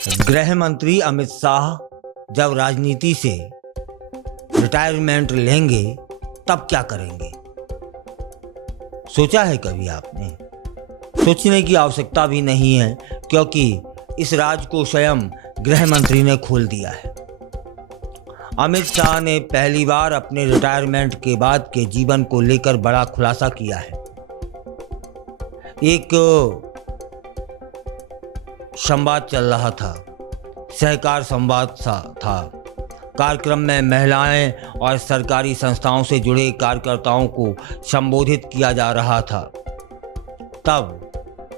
गृह मंत्री अमित शाह जब राजनीति से रिटायरमेंट लेंगे तब क्या करेंगे? सोचा है कभी आपने? सोचने की आवश्यकता भी नहीं है, क्योंकि इस राज को स्वयं गृह मंत्री ने खोल दिया है। अमित शाह ने पहली बार अपने रिटायरमेंट के बाद के जीवन को लेकर बड़ा खुलासा किया है। एक संवाद चल रहा था, सहकार संवाद सा था। कार्यक्रम में महिलाएं और सरकारी संस्थाओं से जुड़े कार्यकर्ताओं को संबोधित किया जा रहा था। तब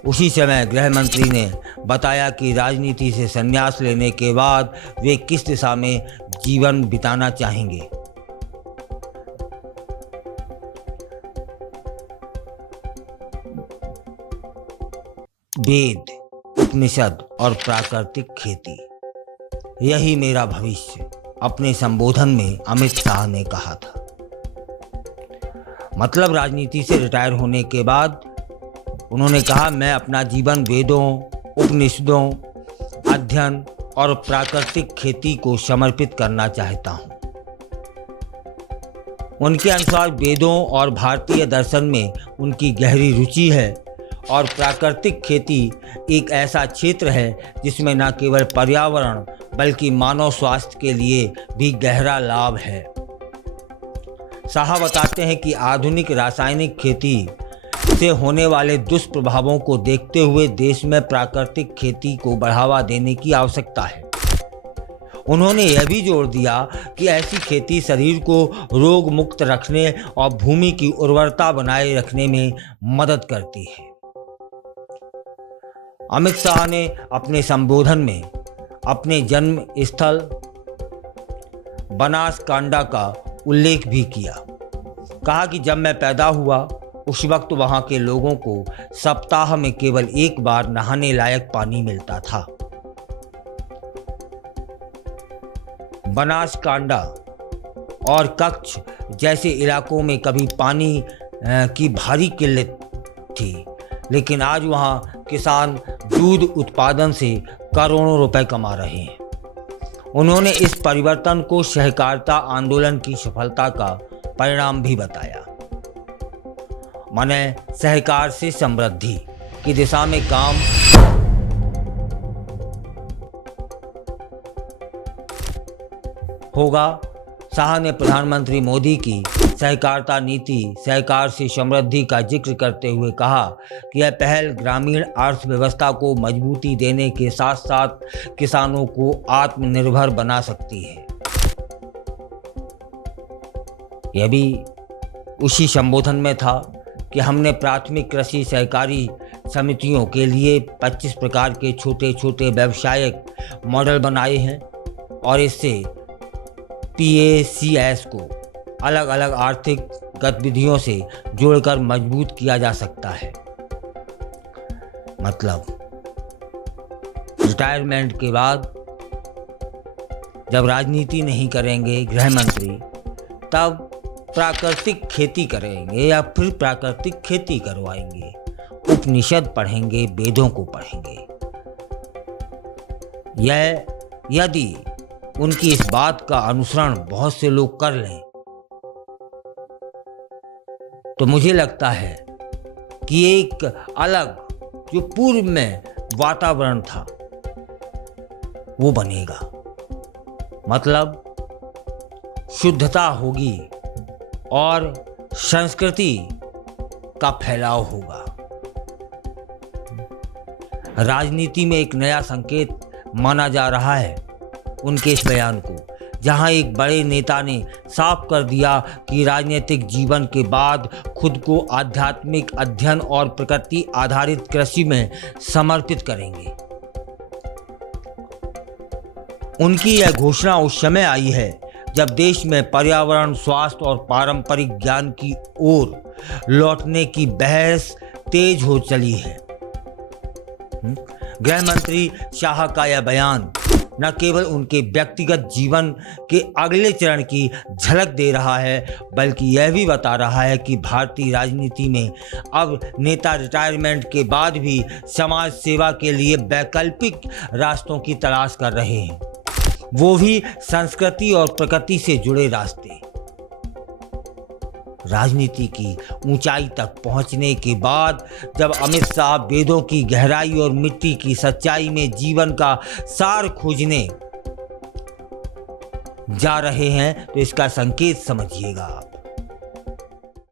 उसी समय गृह मंत्री ने बताया कि राजनीति से संन्यास लेने के बाद वे किस दिशा में जीवन बिताना चाहेंगे। वेद, उपनिषद और प्राकृतिक खेती, यही मेरा भविष्य, अपने संबोधन में अमित शाह ने कहा था। मतलब राजनीति से रिटायर होने के बाद उन्होंने कहा, मैं अपना जीवन वेदों, उपनिषदों, अध्ययन और प्राकृतिक खेती को समर्पित करना चाहता हूं। उनके अनुसार वेदों और भारतीय दर्शन में उनकी गहरी रुचि है और प्राकृतिक खेती एक ऐसा क्षेत्र है जिसमें न केवल पर्यावरण बल्कि मानव स्वास्थ्य के लिए भी गहरा लाभ है। शाह बताते हैं कि आधुनिक रासायनिक खेती से होने वाले दुष्प्रभावों को देखते हुए देश में प्राकृतिक खेती को बढ़ावा देने की आवश्यकता है। उन्होंने यह भी जोर दिया कि ऐसी खेती शरीर को रोग मुक्त रखने और भूमि की उर्वरता बनाए रखने में मदद करती है। अमित शाह ने अपने संबोधन में अपने जन्म स्थल बनासकांडा का उल्लेख भी किया। कहा कि जब मैं पैदा हुआ उस वक्त वहां के लोगों को सप्ताह में केवल एक बार नहाने लायक पानी मिलता था। बनासकांडा और कच्छ जैसे इलाकों में कभी पानी की भारी किल्लत थी, लेकिन आज वहां किसान दूध उत्पादन से करोड़ों रुपए कमा रहे हैं। उन्होंने इस परिवर्तन को सहकारिता आंदोलन की सफलता का परिणाम भी बताया। माने सहकार से समृद्धि की दिशा में काम होगा। शाह ने प्रधानमंत्री मोदी की सहकारिता नीति सहकार से समृद्धि का जिक्र करते हुए कहा कि यह पहल ग्रामीण अर्थव्यवस्था को मजबूती देने के साथ साथ किसानों को आत्मनिर्भर बना सकती है। यह भी उसी संबोधन में था कि हमने प्राथमिक कृषि सहकारी समितियों के लिए 25 प्रकार के छोटे छोटे व्यवसायिक मॉडल बनाए हैं और इससे PACS को अलग अलग आर्थिक गतिविधियों से जोड़कर मजबूत किया जा सकता है। मतलब रिटायरमेंट के बाद जब राजनीति नहीं करेंगे गृह मंत्री, तब प्राकृतिक खेती करेंगे या फिर प्राकृतिक खेती करवाएंगे, उपनिषद पढ़ेंगे, वेदों को पढ़ेंगे। यह यदि उनकी इस बात का अनुसरण बहुत से लोग कर लें तो मुझे लगता है कि एक अलग जो पूर्व में वातावरण था वो बनेगा। मतलब शुद्धता होगी और संस्कृति का फैलाव होगा। राजनीति में एक नया संकेत माना जा रहा है उनके इस बयान को, जहां एक बड़े नेता ने साफ कर दिया कि राजनीतिक जीवन के बाद खुद को आध्यात्मिक अध्ययन और प्रकृति आधारित कृषि में समर्पित करेंगे। उनकी यह घोषणा उस समय आई है जब देश में पर्यावरण, स्वास्थ्य और पारंपरिक ज्ञान की ओर लौटने की बहस तेज हो चली है। गृह मंत्री शाह का यह बयान न केवल उनके व्यक्तिगत जीवन के अगले चरण की झलक दे रहा है, बल्कि यह भी बता रहा है कि भारतीय राजनीति में अब नेता रिटायरमेंट के बाद भी समाज सेवा के लिए वैकल्पिक रास्तों की तलाश कर रहे हैं, वो भी संस्कृति और प्रकृति से जुड़े रास्ते। राजनीति की ऊंचाई तक पहुंचने के बाद जब अमित शाह वेदों की गहराई और मिट्टी की सच्चाई में जीवन का सार खोजने जा रहे हैं, तो इसका संकेत समझिएगा।